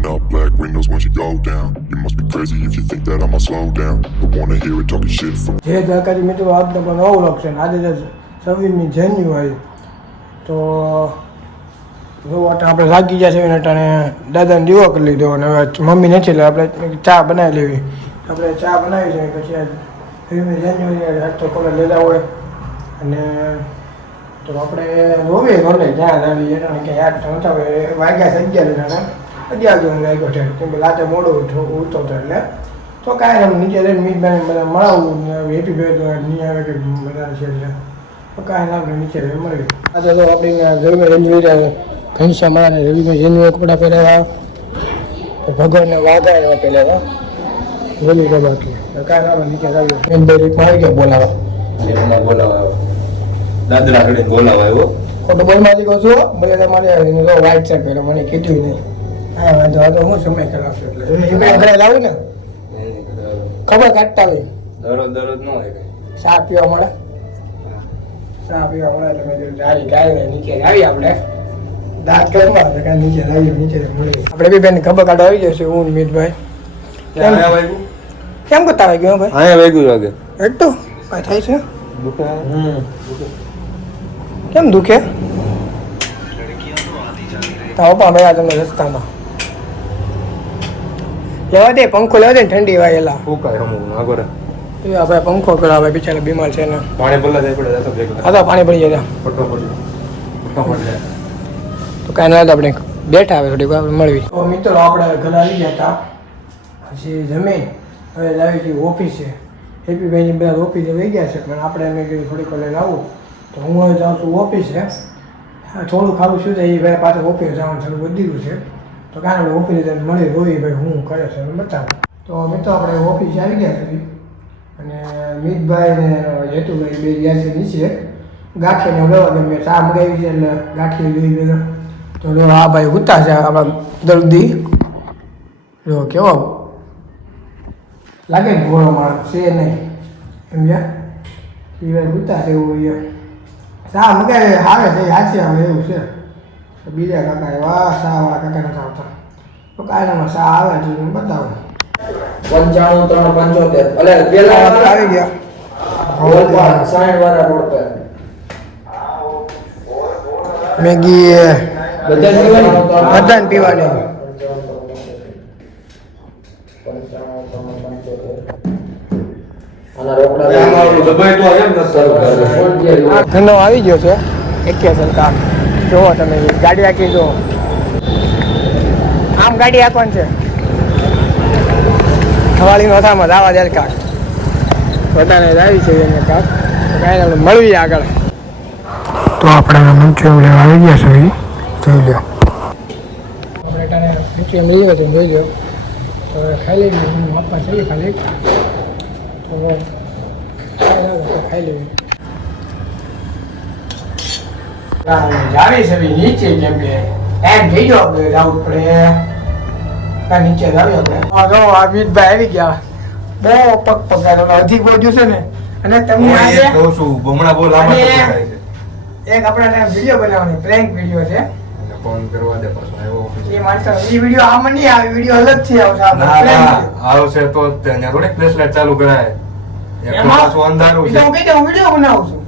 Rolling up black windows once you go down. You must be crazy if you think that I'ma slow down. I wanna hear it talking shit from જે દરકારી મિત્રો આજનો પણ નવો vlog છે આજે છે છવ્વીસમી જાન્યુઆરી, તો જો અટાણે આપણે લાગી ગયા છે અટાણે દાદાને દીવો કરી લીધો અને હવે મમ્મી નથી એટલે આપણે ચા બનાવી લેવી આપણે ચા બનાવી છે પછી છવ્વીસમી જાન્યુઆરી આજ તો કોલે લેલા હોય અને તો આપણે રોવીએ ગમે જ્યાં લાવીએ અટાણે કે યાદ સમજાવે વાગ્યા છે અગિયાર અટાણે અગિયાર જેવું લાગ્યો છે. કેમ કે રાતે મોડું ઉઠો ઉઠતો હતો એટલે. તો કાંઈ નીચે રહીને મીટ બેન બધા મળાવું હેપી બર્થડે નહીં આવે કે બધા છે એટલે. તો કાંઈ ના નીચે રહીને મળીએ આજે તો આપણે રવિભાઈ ઘનશ્યામ અને રવિભાઈ રંજવીર કપડાં પહેર્યા ભગવાનને વાઘા એવા પહેર્યા બોલી ગયા બાકી. કાંઈ ના નીચે આવીએ. એમ બે આવી ગયા બોલાવા. દાદરા ઘડી બોલાવા આવ્યો. ખોટું બોલમાંથી કહું છું બોલે તમારે વાઇટ છે પહેલો મને કીધું નહીં. હા વાંધો આ હું સમય કરાવશું એટલે. રવિભાઈ ઘરે લાવું ને. ખબર કાઢતા હોય. દરરોજ દરરોજ ન હોય ચા પીવા મળે? ચા પીવા મળે એટલે મેં કીધું ગાડી ગાડી નીચે આવી આપણે. દાંત કરવા તો નીચે આવી નીચે મળી આપણે બી બેન ખબર કાઢવા આવી જશે હું ને કેમ? કરતા આવી ગયો ભાઈ? અહીંયા વાગ્યું લાગે. એટલું કાંઈ થાય છે? હમ. કેમ દુખે? તાવ પણ ભાઈ તમે રસ્તામાં. લેવા દે પંખો લેવા દે ને ઠંડી વાયેલા ફૂકાય હમું આગળ એ આપણે પંખો કરાવે બિચારા બીમાર છે ને પાણી ભરલા જાય પડે તો ભેગો હા તો પાણી પડી જાય. ફટોફટ. ફટોફટ તો કાંઈ ના આપણે બેઠા આવે થોડીક આપણે મળવી. તો મિત્રો આપણે ઘરે આવી ગયા હતા. પછી જમે હવે લાવી હતી ઓફિસે. હેપીભાઈની બધા ઓફિસે વહી ગયા છે પણ આપણે એમ કીધું થોડીક લઈને આવું. તો હું હવે જાઉં છું ઓફિસે. હા, થોડું ખાવું શું થાય એ ભાઈ પાછું ઓફિસ જવાનું થોડું વધી ગયું છે. તો કારણ ઓફિસે જઈને મળી ભાઈ હું કરે છે એને બતાવું. તો મિત્રો આપણે ઓફિસે આવી ગયા સુધી અને મિતભાઈ ને હેતુભાઈ બે ગયા છે નીચે. ગાંઠીને લેવા ગમે ચા મગાવી છે એટલે ગાંઠી લઈ ભેગા. તો લો આ ભાઈ ઉતા છે આપણા દર્દી. જો કેવો? લાગે ઘોડો માણસ છે નહીં. સમજ્યા એ ભાઈ ઉતા છે એવું ચા મગાવી આવે છે હાચી આવે એવું છે. બીજા કાકા વાહ ચા વાળા કાકા નથી આવતા તો કાયનામાં ચા આવે છે હું બતાવું પંચાણું ત્રણ પંચોતેર અલે પેલા આવી ગયા સાઠ વાળા રોડ પર મેગી બધાને પીવાની આના રોકડા આમાં ઓલું દબાઈ તો એમ ન શરૂ કરે. કોણ ધંધો આવી ગયો છે એકેસર કાર જુઓ તમે ગાડી આખી જુઓ. આમ ગાડી આખવાની છે. ખવાળી અથામાં દાવા દે કાક બધાને આવી છે એને કાક કાંઈ આપણે મળવી આગળ. તો આપણે મંચુરિયમ લેવા આવી ગયા છે જોઈ લો. આપણે ટાણે મંચુરિયમ લઈ ગયો જોઈ લો. તો ખાઈ લેવી હું આપવા છે ખાલી. તો ખાઈ લાવો. જાવી છે નીચે કેમ કે એમ જઈ આપણે જવું પડે. કાં નીચે જાવી આપણે. હા જો આ વીરભાઈ આવી ગયા. બહુ પગ પગાર અધિક બોજ્યું છે ને. અને તમને આજે કહું છું બમણા બોલ આમાં અને- થાય છે. એક આપણા વીડિયો બનાવવાનો પ્રેન્ક વીડિયો છે. ફોન કરવા દે પાછો આવ્યો એ માણસો એ વીડિયો આમાં નહીં આવે વીડિયો અલગથી આવશે આ ના ના આવશે તો. ત્યાં થોડીક ફ્લેશ લાઈટ ચાલુ કરાય. એક પાછું અંધારું છે. હું કહી દઉં વીડિયો બનાવું છું.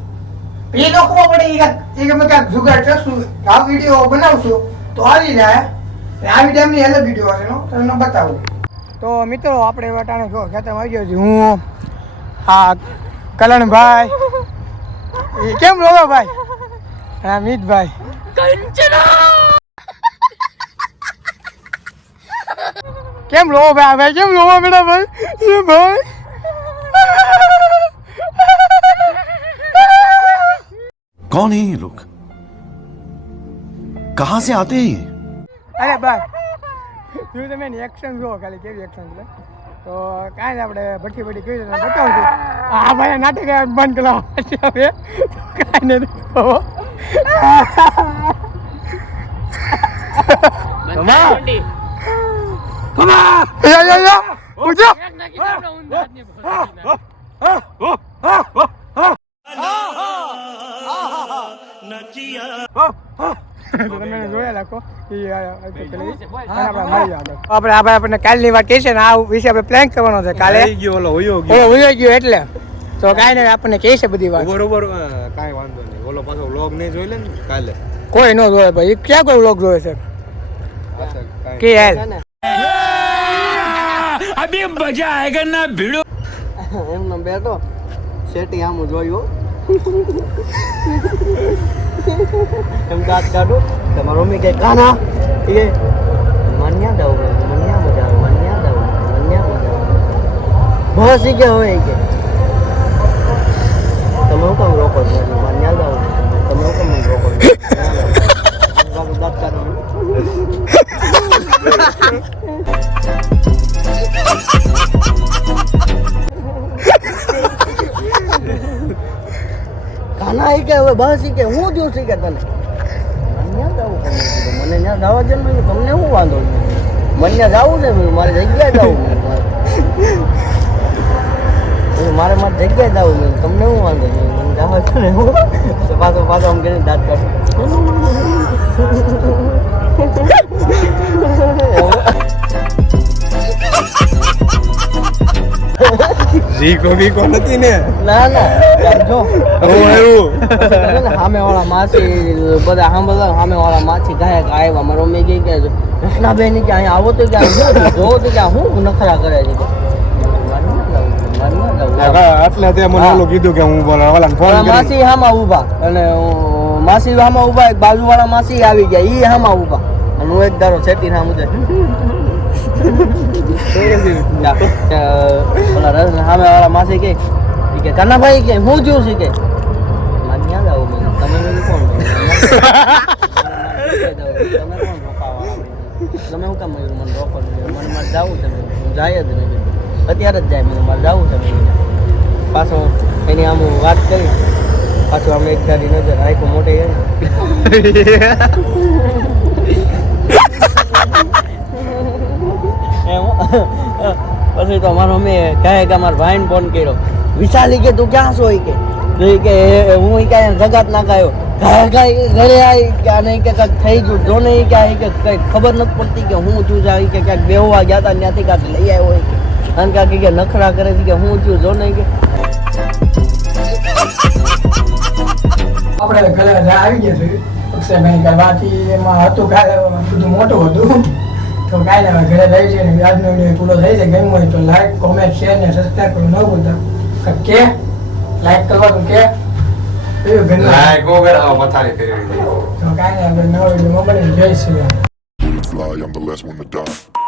એ લોકો પણ પડે એ ક્યાંક જુગાડ કરશું આ વીડિયો બનાવશું તો આવી જાય. આ વીડિયો એમની અલગ વીડિયો હશે તમને બતાવું. તો મિત્રો આપણે વટાણે જો ખેતર આવી ગયો છું હું. આ કલણભાઈ. એ કેમ રોવા ભાઈ? હા મિતભાઈ. કેમ લો ભાઈ? ભાઈ કેમ રોવા મેડમ ભાઈ? એ ભાઈ. कौन है ये लोग कहां से आते हैं ये અરે બસ તું તમે એક્શન જુઓ ખાલી કેવી એક્શન છે તો કાંઈ નહીં આપણે ભઠ્ઠી ભઠ્ઠી કરી તમને બતાવું છું આ ભાઈ નાટક બંધ કરવા છે હવે કાંઈ નથી કમા યા આપણે. આપણે આપણે આપણને કાલની વાત કહી છે ને આ વિશે આપણે પ્લાન કરવાનો છે કાલે. ગયો ઓલો હોયો ગયો. ઉયો ગયો એટલે. તો કાંઈ નહીં આપણને કહે છે બધી વાત. બરોબર કાંઈ વાંધો નહીં. ઓલો પાછો વ્લોગ નહીં જોઈ લે ને કાલે. કોઈ ન જોવે ભાઈ. ક્યાં કોઈ વ્લોગ જોવે છે? આ તો કાંઈ કે યાર? એમને બેઠો. શેટી આમ જોયું. એમ દાંત કાઢું તમારો મારો મમ્મી કે કાના એ કે મન્યા જાવ મન્યા મજા આવે મન્યા જાવ મન્યા મજા આવે. બસ ઈ કે હોય કે. કાના એ કે, હવે બસ ઈ કે, હું દઉં છું કે તને. મને જવું મને ત્યાં જવા દે મેં તમને શું વાંધો? છે મને ત્યાં જવું છે મેં મારે જગ્યાએ જવું મારે. મારે જગ્યાએ જવું મેં તમને શું વાંધો? છે મને જવા છે ને પાછો પાછો આમ કરીને દાંત ઝીકો બીકો નથી ને? ના ના જો હું આવ્યું. સામે વાળા માસી બધા બધા સામે વાળા માસી ગાયક આવ્યા. મારો મમ્મી કહે કે કૃષ્ણાબેન કે અહીંયા આવો તો કે જોવો તો કે હું નખરા કરે છે. એટલે તે મને ઓલું કીધું કે હું ઓલાને ફોન માસી હામાં ઊભા. અને હું- માસી હામાં ઊભા એક બાજુવાળા માસી આવી ગયા ઈ હામાં ઊભા. અને હું એક દારો છેટી ઓલા રસ સામે વાળા માસી કે કે કાનાભાઈ કે હું જોઉં છું કે મારે ક્યાં જાવું તમે કોણ તમે તમે હું કામ મને રોકો? મને જાવું છે હું જાય જ નહીં અત્યારે જ જાય મેં મારે જાવું છે પાછો એની આમ વાત કરી પાછું આમ એક ધારી નજર આખું મોટી પછી તો મારો મેં કહે કે અમારા ભાઈને ફોન કર્યો. વિશાલી કે, તું ક્યાં છો? કે. કે, હું ક્યાં જગાત ના કાયો ઘરે કાંઈ આવી કે આને કે કાંઈક થઈ ગયું. જો નહીં કે કે કંઈ ખબર નથી પડતી કે હું છું આવી કે ક્યાંક બેહવા ગયા હતા ત્યાંથી કાંઈક લઈ આવ્યો હોય કે. અને કાંઈક કે નખરા કરે છે કે હું છું, જો નહીં કે. આપણે ઘરે આવી ગયા છે. અક્ષયભાઈ બાકી એમાં હતું કાલે બધું મોટું હતું. તો કાંઈ ના ઘરે રહી છે ને વ્યાજનો વીડિયો પૂરો થઈ છે ગમ્યો હોય તો લાઈક કોમેન્ટ શેર ને સબસ્ક્રાઈબ કરવું ન ભૂલતા. કે લાઈક કરવાનું કે. લાય ગો કરાવો પથારી દીધી તો કાંઈ નહીં આપણે નવો વીડિયો મળીને જય Shri Ram. Fly, I'm the last one to die.